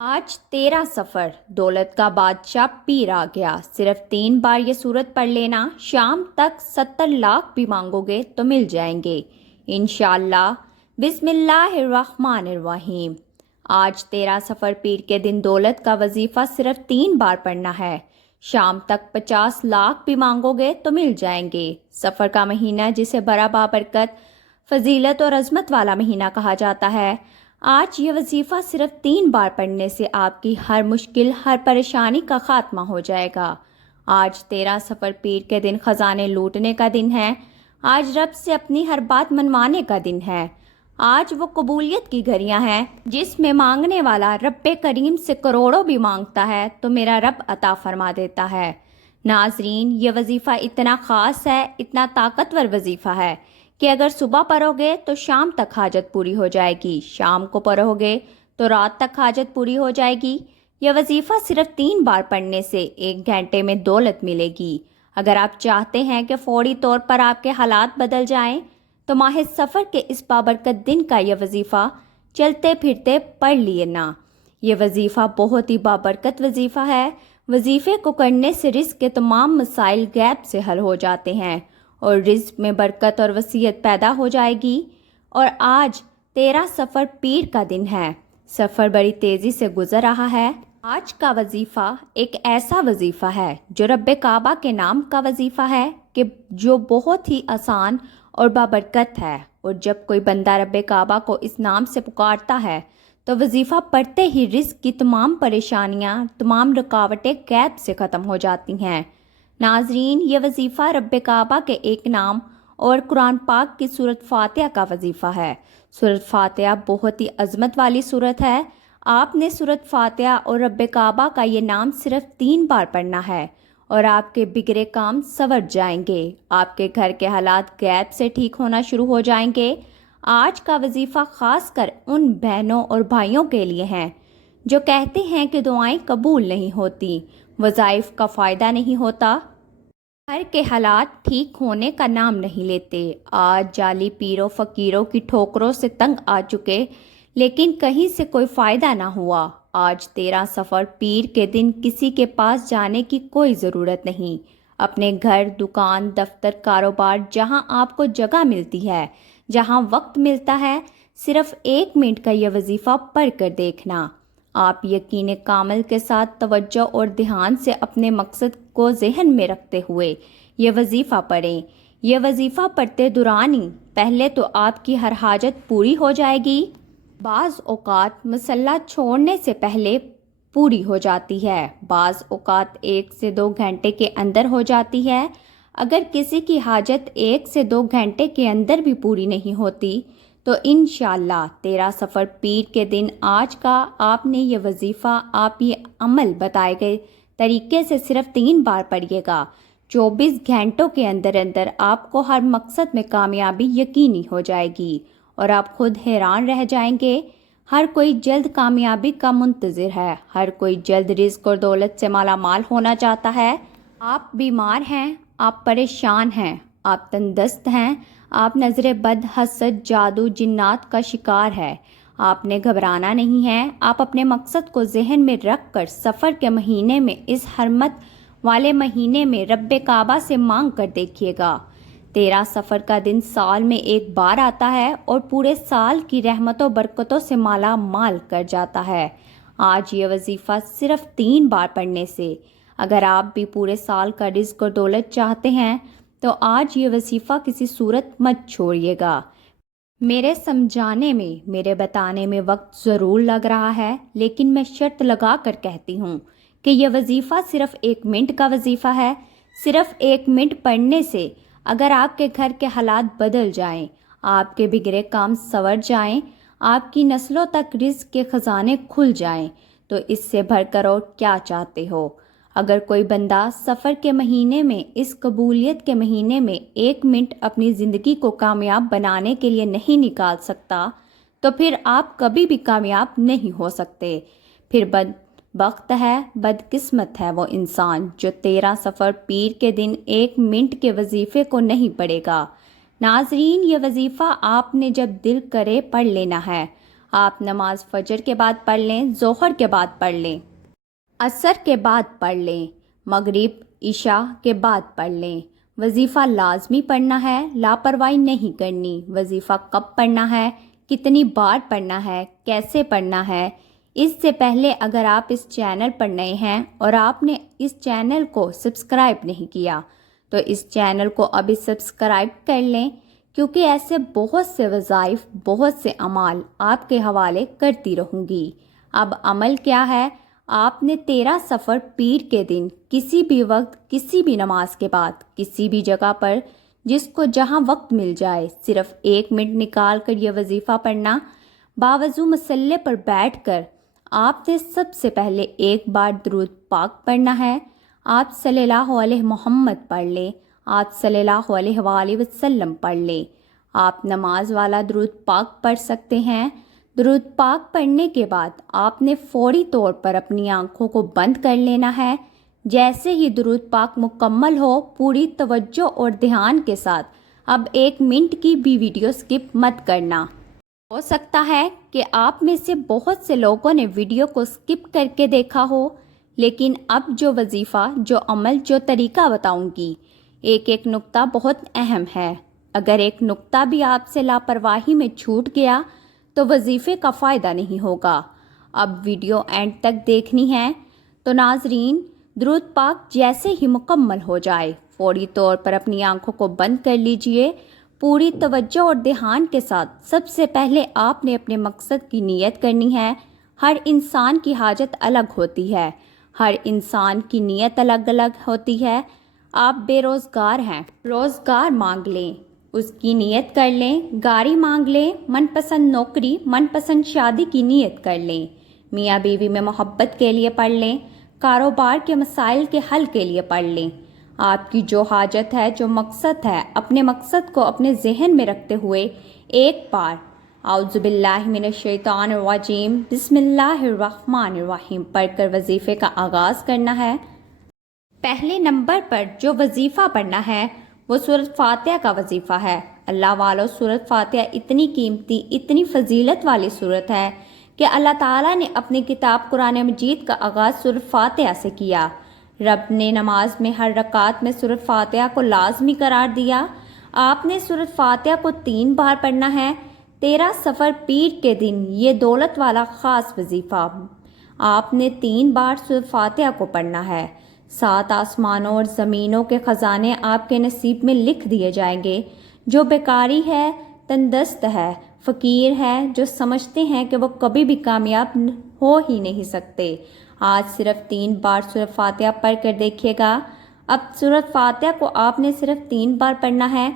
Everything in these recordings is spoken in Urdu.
آج 13 سفر دولت کا بادشاہ پیر آ گیا۔ صرف 3 بار یہ صورت پڑھ لینا، شام تک 70 لاکھ بھی مانگو گے تو مل جائیں گے انشاءاللہ۔ بسم اللہ الرحمن الرحیم۔ آج 13 سفر پیر کے دن دولت کا وظیفہ صرف 3 بار پڑھنا ہے۔ شام تک 50 لاکھ بھی مانگو گے تو مل جائیں گے۔ سفر کا مہینہ جسے بڑا بابرکت، فضیلت اور عظمت والا مہینہ کہا جاتا ہے، آج یہ وظیفہ صرف 3 بار پڑھنے سے آپ کی ہر مشکل، ہر پریشانی کا خاتمہ ہو جائے گا۔ آج 13 سفر پیر کے دن خزانے لوٹنے کا دن ہے۔ آج رب سے اپنی ہر بات منوانے کا دن ہے۔ آج وہ قبولیت کی گھڑیاں ہیں جس میں مانگنے والا رب کریم سے کروڑوں بھی مانگتا ہے تو میرا رب عطا فرما دیتا ہے۔ ناظرین، یہ وظیفہ اتنا خاص ہے، اتنا طاقتور وظیفہ ہے کہ اگر صبح پڑھو گے تو شام تک حاجت پوری ہو جائے گی، شام کو پڑھو گے تو رات تک حاجت پوری ہو جائے گی۔ یہ وظیفہ صرف 3 بار پڑھنے سے 1 گھنٹے میں دولت ملے گی۔ اگر آپ چاہتے ہیں کہ فوری طور پر آپ کے حالات بدل جائیں تو ماہ سفر کے اس بابرکت دن کا یہ وظیفہ چلتے پھرتے پڑھ لینا۔ یہ وظیفہ بہت ہی بابرکت وظیفہ ہے۔ وظیفے کو کرنے سے رزق کے تمام مسائل غیب سے حل ہو جاتے ہیں اور رزق میں برکت اور وسعت پیدا ہو جائے گی۔ اور آج 13 سفر پیر کا دن ہے۔ سفر بڑی تیزی سے گزر رہا ہے۔ آج کا وظیفہ ایک ایسا وظیفہ ہے جو رب کعبہ کے نام کا وظیفہ ہے کہ جو بہت ہی آسان اور بابرکت ہے، اور جب کوئی بندہ رب کعبہ کو اس نام سے پکارتا ہے تو وظیفہ پڑھتے ہی رزق کی تمام پریشانیاں، تمام رکاوٹیں غیب سے ختم ہو جاتی ہیں۔ ناظرین، یہ وظیفہ رب کعبہ کے ایک نام اور قرآن پاک کی سورۃ فاتحہ کا وظیفہ ہے۔ سورۃ فاتحہ بہت ہی عظمت والی سورت ہے۔ آپ نے سورۃ فاتحہ اور رب کعبہ کا یہ نام صرف 3 بار پڑھنا ہے اور آپ کے بگڑے کام سنور جائیں گے۔ آپ کے گھر کے حالات غیب سے ٹھیک ہونا شروع ہو جائیں گے۔ آج کا وظیفہ خاص کر ان بہنوں اور بھائیوں کے لیے ہیں جو کہتے ہیں کہ دعائیں قبول نہیں ہوتی، وظائف کا فائدہ نہیں ہوتا، گھر کے حالات ٹھیک ہونے کا نام نہیں لیتے۔ آج جعلی پیروں فقیروں کی ٹھوکروں سے تنگ آ چکے لیکن کہیں سے کوئی فائدہ نہ ہوا۔ آج 13 سفر پیر کے دن کسی کے پاس جانے کی کوئی ضرورت نہیں۔ اپنے گھر، دکان، دفتر، کاروبار، جہاں آپ کو جگہ ملتی ہے، جہاں وقت ملتا ہے، صرف 1 منٹ کا یہ وظیفہ پڑھ کر دیکھنا۔ آپ یقین کامل کے ساتھ توجہ اور دھیان سے اپنے مقصد کو ذہن میں رکھتے ہوئے یہ وظیفہ پڑھیں۔ یہ وظیفہ پڑھتے دوران ہی پہلے تو آپ کی ہر حاجت پوری ہو جائے گی، بعض اوقات مصلی چھوڑنے سے پہلے پوری ہو جاتی ہے، بعض اوقات 1 سے 2 گھنٹے کے اندر ہو جاتی ہے۔ اگر کسی کی حاجت 1 سے 2 گھنٹے کے اندر بھی پوری نہیں ہوتی تو انشاءاللہ 13 سفر پیر کے دن آج کا آپ نے یہ وظیفہ، آپ یہ عمل بتائے گئے طریقے سے صرف 3 بار پڑھیے گا۔ 24 گھنٹوں کے اندر اندر آپ کو ہر مقصد میں کامیابی یقینی ہو جائے گی اور آپ خود حیران رہ جائیں گے۔ ہر کوئی جلد کامیابی کا منتظر ہے، ہر کوئی جلد رزق اور دولت سے مالا مال ہونا چاہتا ہے۔ آپ بیمار ہیں، آپ پریشان ہیں، آپ تندرست ہیں، آپ نظر بد، حسد، جادو، جنات کا شکار ہے، آپ نے گھبرانا نہیں ہے۔ آپ اپنے مقصد کو ذہن میں رکھ کر سفر کے مہینے میں، اس حرمت والے مہینے میں رب کعبہ سے مانگ کر دیکھیے گا۔ 13 سفر کا دن سال میں 1 بار آتا ہے اور پورے سال کی رحمت و برکتوں سے مالا مال کر جاتا ہے۔ آج یہ وظیفہ صرف 3 بار پڑھنے سے اگر آپ بھی پورے سال کا رزق اور دولت چاہتے ہیں تو آج یہ وظیفہ کسی صورت مت چھوڑیے گا۔ میرے سمجھانے میں، میرے بتانے میں وقت ضرور لگ رہا ہے، لیکن میں شرط لگا کر کہتی ہوں کہ یہ وظیفہ صرف 1 منٹ کا وظیفہ ہے۔ صرف 1 منٹ پڑھنے سے اگر آپ کے گھر کے حالات بدل جائیں، آپ کے بگڑے کام سنور جائیں، آپ کی نسلوں تک رزق کے خزانے کھل جائیں تو اس سے بڑھ کر اور کیا چاہتے ہو؟ اگر کوئی بندہ سفر کے مہینے میں، اس قبولیت کے مہینے میں 1 منٹ اپنی زندگی کو کامیاب بنانے کے لیے نہیں نکال سکتا تو پھر آپ کبھی بھی کامیاب نہیں ہو سکتے۔ پھر بدبخت ہے، بدقسمت ہے وہ انسان جو 13 سفر پیر کے دن 1 منٹ کے وظیفے کو نہیں پڑھے گا۔ ناظرین، یہ وظیفہ آپ نے جب دل کرے پڑھ لینا ہے۔ آپ نماز فجر کے بعد پڑھ لیں، ظہر کے بعد پڑھ لیں، عصر کے بعد پڑھ لیں، مغرب عشاء کے بعد پڑھ لیں۔ وظیفہ لازمی پڑھنا ہے، لاپرواہی نہیں کرنی۔ وظیفہ کب پڑھنا ہے، کتنی بار پڑھنا ہے، کیسے پڑھنا ہے، اس سے پہلے اگر آپ اس چینل پر نئے ہیں اور آپ نے اس چینل کو سبسکرائب نہیں کیا تو اس چینل کو ابھی سبسکرائب کر لیں، کیونکہ ایسے بہت سے وظائف، بہت سے اعمال آپ کے حوالے کرتی رہوں گی۔ اب عمل کیا ہے؟ آپ نے 13 صفر پیر کے دن کسی بھی وقت، کسی بھی نماز کے بعد، کسی بھی جگہ پر، جس کو جہاں وقت مل جائے، صرف 1 منٹ نکال کر یہ وظیفہ پڑھنا۔ باوضو مصلی پر بیٹھ کر آپ نے سب سے پہلے ایک بار درود پاک پڑھنا ہے۔ آپ صلی اللہ علیہ محمد پڑھ لیں، آپ صلی اللہ علیہ وآلہ وسلم پڑھ لیں۔ آپ نماز والا درود پاک پڑھ سکتے ہیں۔ درود پاک پڑھنے کے بعد آپ نے فوری طور پر اپنی آنکھوں کو بند کر لینا ہے۔ جیسے ہی درود پاک مکمل ہو، پوری توجہ اور دھیان کے ساتھ اب 1 منٹ کی بھی ویڈیو سکپ مت کرنا۔ ہو سکتا ہے کہ آپ میں سے بہت سے لوگوں نے ویڈیو کو سکپ کر کے دیکھا ہو، لیکن اب جو وظیفہ، جو عمل، جو طریقہ بتاؤں گی، ایک نقطہ بہت اہم ہے۔ اگر ایک نقطہ بھی آپ سے لاپرواہی میں چھوٹ گیا تو وظیفے کا فائدہ نہیں ہوگا۔ اب ویڈیو اینڈ تک دیکھنی ہے۔ تو ناظرین، درود پاک جیسے ہی مکمل ہو جائے، فوری طور پر اپنی آنکھوں کو بند کر لیجئے۔ پوری توجہ اور دھیان کے ساتھ سب سے پہلے آپ نے اپنے مقصد کی نیت کرنی ہے۔ ہر انسان کی حاجت الگ ہوتی ہے، ہر انسان کی نیت الگ الگ ہوتی ہے۔ آپ بے روزگار ہیں، روزگار مانگ لیں، اس کی نیت کر لیں۔ گاڑی مانگ لیں، من پسند نوکری، من پسند شادی کی نیت کر لیں۔ میاں بیوی میں محبت کے لیے پڑھ لیں۔ کاروبار کے مسائل کے حل کے لیے پڑھ لیں۔ آپ کی جو حاجت ہے، جو مقصد ہے، اپنے مقصد کو اپنے ذہن میں رکھتے ہوئے ایک بار اعوذ باللہ من الشیطان الرجیم بسم اللہ الرحمن الرحیم پڑھ کر وظیفے کا آغاز کرنا ہے۔ پہلے نمبر پر جو وظیفہ پڑھنا ہے وہ سورۃ فاتحہ کا وظیفہ ہے۔ اللہ والو، سورۃ فاتحہ اتنی قیمتی، اتنی فضیلت والی سورت ہے کہ اللہ تعالیٰ نے اپنی کتاب قرآن مجید کا آغاز سورۃ فاتحہ سے کیا۔ رب نے نماز میں ہر رکعت میں سورۃ فاتحہ کو لازمی قرار دیا۔ آپ نے سورۃ فاتحہ کو 3 بار پڑھنا ہے۔ 13 صفر پیر کے دن یہ دولت والا خاص وظیفہ آپ نے 3 بار سورۃ فاتحہ کو پڑھنا ہے۔ 7 آسمانوں اور زمینوں کے خزانے آپ کے نصیب میں لکھ دیے جائیں گے۔ جو بیکاری ہے، تندرست ہے، فقیر ہے، جو سمجھتے ہیں کہ وہ کبھی بھی کامیاب ہو ہی نہیں سکتے، آج صرف 3 بار سورۃ فاتحہ پڑھ کر دیکھیے گا۔ اب سورۃ فاتحہ کو آپ نے صرف 3 بار پڑھنا ہے۔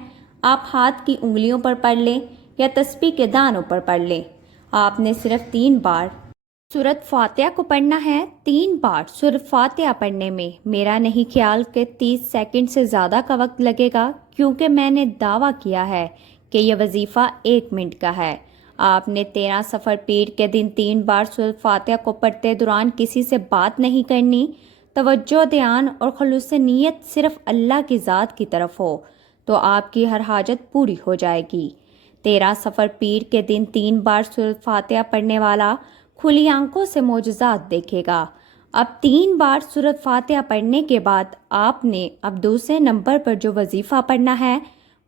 آپ ہاتھ کی انگلیوں پر پڑھ لیں یا تسبیح کے دانوں پر پڑھ لیں۔ آپ نے صرف 3 بار سورۃ فاتحہ کو پڑھنا ہے۔ 3 بار سورۃ فاتحہ پڑھنے میں میرا نہیں خیال کہ 30 سیکنڈ سے زیادہ کا وقت لگے گا، کیونکہ میں نے دعویٰ کیا ہے کہ یہ وظیفہ 1 منٹ کا ہے۔ آپ نے 13 صفر پیر کے دن 3 بار سورۃ فاتحہ کو پڑھتے دوران کسی سے بات نہیں کرنی۔ توجہ، دھیان اور خلوص نیت صرف اللہ کی ذات کی طرف ہو تو آپ کی ہر حاجت پوری ہو جائے گی۔ 13 صفر پیر کے دن 3 بار سورۃ فاتحہ پڑھنے والا کھلی آنکھوں سے معجزات دیکھے گا۔ اب 3 بار سورۃ فاتحہ پڑھنے کے بعد آپ نے اب دوسرے نمبر پر جو وظیفہ پڑھنا ہے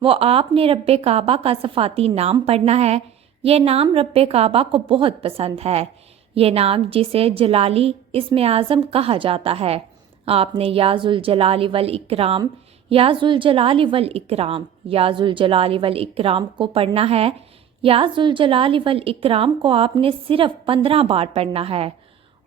وہ آپ نے رب کعبہ کا صفاتی نام پڑھنا ہے۔ یہ نام رب کعبہ کو بہت پسند ہے۔ یہ نام جسے جلالی اسم اعظم کہا جاتا ہے۔ آپ نے یا ذوالجلال والاکرام، یا ذوالجلال والاکرام، یا ذوالجلال والاکرام کو پڑھنا ہے۔ یا ذوالجلال والاکرام کو آپ نے صرف 15 بار پڑھنا ہے،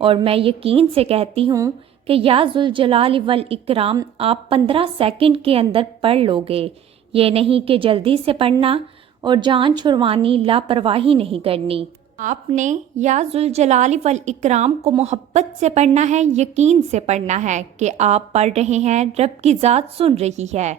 اور میں یقین سے کہتی ہوں کہ یا ذوالجلال والاکرام آپ 15 سیکنڈ کے اندر پڑھ لو گے۔ یہ نہیں کہ جلدی سے پڑھنا اور جان چھڑوانی، لاپرواہی نہیں کرنی۔ آپ نے یا ذوالجلال والاکرام کو محبت سے پڑھنا ہے، یقین سے پڑھنا ہے کہ آپ پڑھ رہے ہیں، رب کی ذات سن رہی ہے۔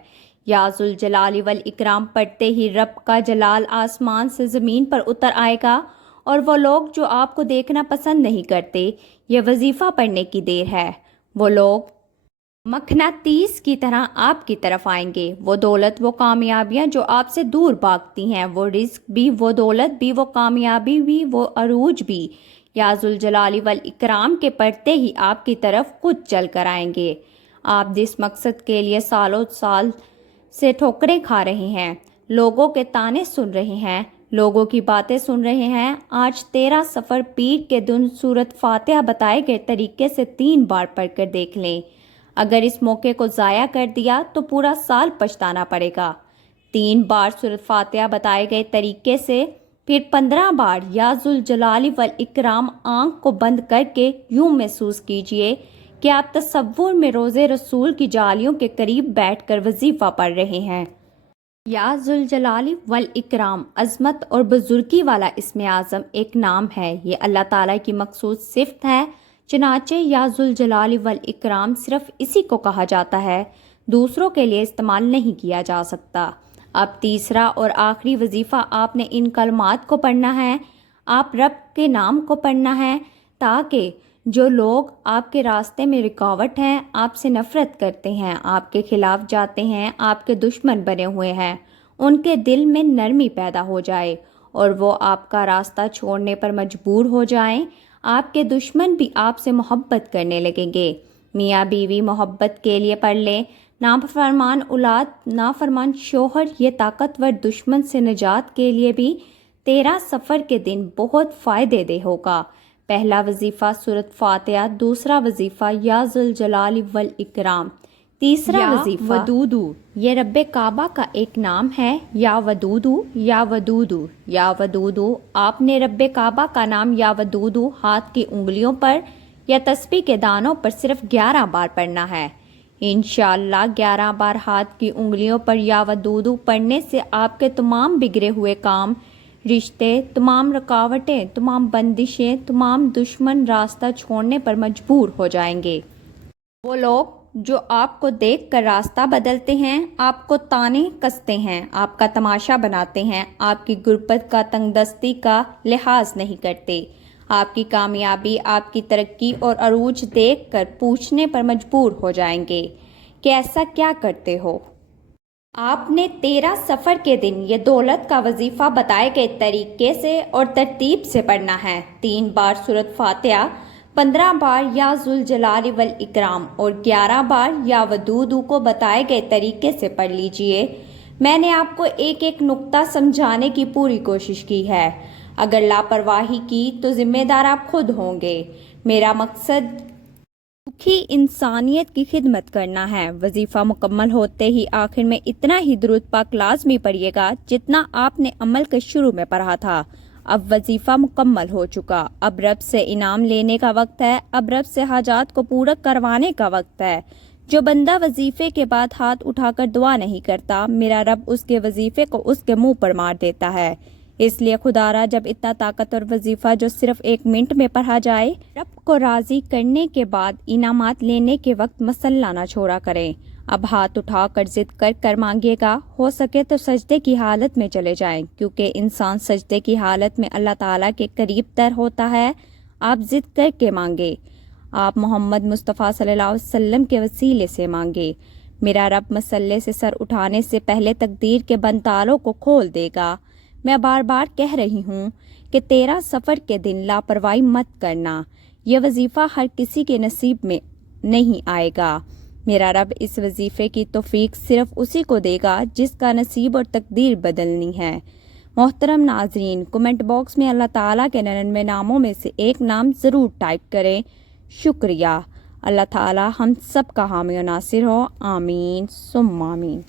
یا ذوالجلال والاکرام پڑھتے ہی رب کا جلال آسمان سے زمین پر اتر آئے گا، اور وہ لوگ جو آپ کو دیکھنا پسند نہیں کرتے، یہ وظیفہ پڑھنے کی دیر ہے، وہ لوگ مقناطیس کی طرح آپ کی طرف آئیں گے۔ وہ دولت، وہ کامیابیاں جو آپ سے دور بھاگتی ہیں، وہ رزق بھی، وہ دولت بھی، وہ کامیابی بھی، وہ عروج بھی، یا ذوالجلال والاکرام کے پڑھتے ہی آپ کی طرف خود چل کر آئیں گے۔ آپ جس مقصد کے لیے سالوں سال سے ٹھوکریں کھا رہے ہیں، لوگوں کے طعنے سن رہے ہیں، لوگوں کی باتیں سن رہے ہیں، آج 13 صفر پیر کے دن سورۃ فاتحہ بتائے گئے طریقے سے 3 بار پڑھ کر دیکھ لیں۔ اگر اس موقع کو ضائع کر دیا تو پورا سال پچھتانا پڑے گا۔ 3 بار سورۃ فاتحہ بتائے گئے طریقے سے، پھر 15 بار یا ذوالجلال والاکرام آنکھ کو بند کر کے یوں محسوس کیجئے کہ آپ تصور میں روضہ رسول کی جالیوں کے قریب بیٹھ کر وظیفہ پڑھ رہے ہیں۔ یا ذوالجلال والاکرام عظمت اور بزرگی والا اسم اعظم ایک نام ہے، یہ اللہ تعالیٰ کی مخصوص صفت ہے، چنانچہ یا ذوالجلال والاکرام صرف اسی کو کہا جاتا ہے، دوسروں کے لیے استعمال نہیں کیا جا سکتا۔ اب تیسرا اور آخری وظیفہ آپ نے ان کلمات کو پڑھنا ہے، آپ رب کے نام کو پڑھنا ہے، تاکہ جو لوگ آپ کے راستے میں رکاوٹ ہیں، آپ سے نفرت کرتے ہیں، آپ کے خلاف جاتے ہیں، آپ کے دشمن بنے ہوئے ہیں، ان کے دل میں نرمی پیدا ہو جائے اور وہ آپ کا راستہ چھوڑنے پر مجبور ہو جائیں۔ آپ کے دشمن بھی آپ سے محبت کرنے لگیں گے۔ میاں بیوی محبت کے لیے پڑھ لیں، نافرمان اولاد، نافرمان شوہر، یہ طاقتور دشمن سے نجات کے لیے بھی 13 صفر کے دن بہت فائدے دہ ہوگا۔ پہلا وظیفہ سورۃ فاتحہ، دوسرا وظیفہ یا ذوالجلال والاکرام، تیسرا وظیفہ ودودو، یہ رب کعبہ کا ایک نام ہے، یا ودودو، یا ودودو، یا ودودو۔ آپ نے رب کعبہ کا نام یا ودودو ہاتھ کی انگلیوں پر یا تسبیح کے دانوں پر صرف 11 بار پڑھنا ہے۔ انشاءاللہ 11 بار ہاتھ کی انگلیوں پر یا ودودو پڑھنے سے آپ کے تمام بگڑے ہوئے کام، رشتے، تمام رکاوٹیں، تمام بندشیں، تمام دشمن راستہ چھوڑنے پر مجبور ہو جائیں گے۔ وہ لوگ جو آپ کو دیکھ کر راستہ بدلتے ہیں، آپ کو طعنے کستے ہیں، آپ کا تماشا بناتے ہیں، آپ کی غربت کا، تنگ دستی کا لحاظ نہیں کرتے، آپ کی کامیابی، آپ کی ترقی اور عروج دیکھ کر پوچھنے پر مجبور ہو جائیں گے کہ ایسا کیا کرتے ہو؟ آپ نے 13 صفر کے دن یہ دولت کا وظیفہ بتائے گئے طریقے سے اور ترتیب سے پڑھنا ہے۔ 3 بار سورۃ فاتحہ، 15 بار یا ذوالجلال والاکرام اور 11 بار یا ودودو کو بتائے گئے طریقے سے پڑھ لیجئے۔ میں نے آپ کو ایک ایک نقطہ سمجھانے کی پوری کوشش کی ہے، اگر لاپرواہی کی تو ذمہ دار آپ خود ہوں گے۔ میرا مقصد دکھی انسانیت کی خدمت کرنا ہے۔ وظیفہ مکمل ہوتے ہی آخر میں اتنا ہی درود پاک لازمی پڑھیے گا جتنا آپ نے عمل کے شروع میں پڑھا تھا۔ اب وظیفہ مکمل ہو چکا، اب رب سے انعام لینے کا وقت ہے، اب رب سے حاجات کو پورا کروانے کا وقت ہے۔ جو بندہ وظیفے کے بعد ہاتھ اٹھا کر دعا نہیں کرتا، میرا رب اس کے وظیفے کو اس کے منہ پر مار دیتا ہے۔ اس لیے خدا را جب اتنا طاقتور وظیفہ جو صرف 1 منٹ میں پڑھا جائے، رب کو راضی کرنے کے بعد انعامات لینے کے وقت مسئلہ نہ چھوڑا کریں۔ اب ہاتھ اٹھا کر ضد کر کر مانگیے گا، ہو سکے تو سجدے کی حالت میں چلے جائیں، کیونکہ انسان سجدے کی حالت میں اللہ تعالیٰ کے قریب تر ہوتا ہے۔ آپ ضد کر کے مانگے، آپ محمد مصطفیٰ صلی اللہ علیہ وسلم کے وسیلے سے مانگے۔ میرا رب مسئلے سے سر اٹھانے سے پہلے تقدیر کے بند تالوں کو کھول دے گا۔ میں بار بار کہہ رہی ہوں کہ 13 صفر کے دن لاپرواہی مت کرنا، یہ وظیفہ ہر کسی کے نصیب میں نہیں آئے گا۔ میرا رب اس وظیفے کی توفیق صرف اسی کو دے گا جس کا نصیب اور تقدیر بدلنی ہے۔ محترم ناظرین، کمنٹ باکس میں اللہ تعالیٰ کے 99 ناموں میں سے ایک نام ضرور ٹائپ کریں۔ شکریہ۔ اللہ تعالیٰ ہم سب کا حامی و ناصر ہو، آمین ثم آمین۔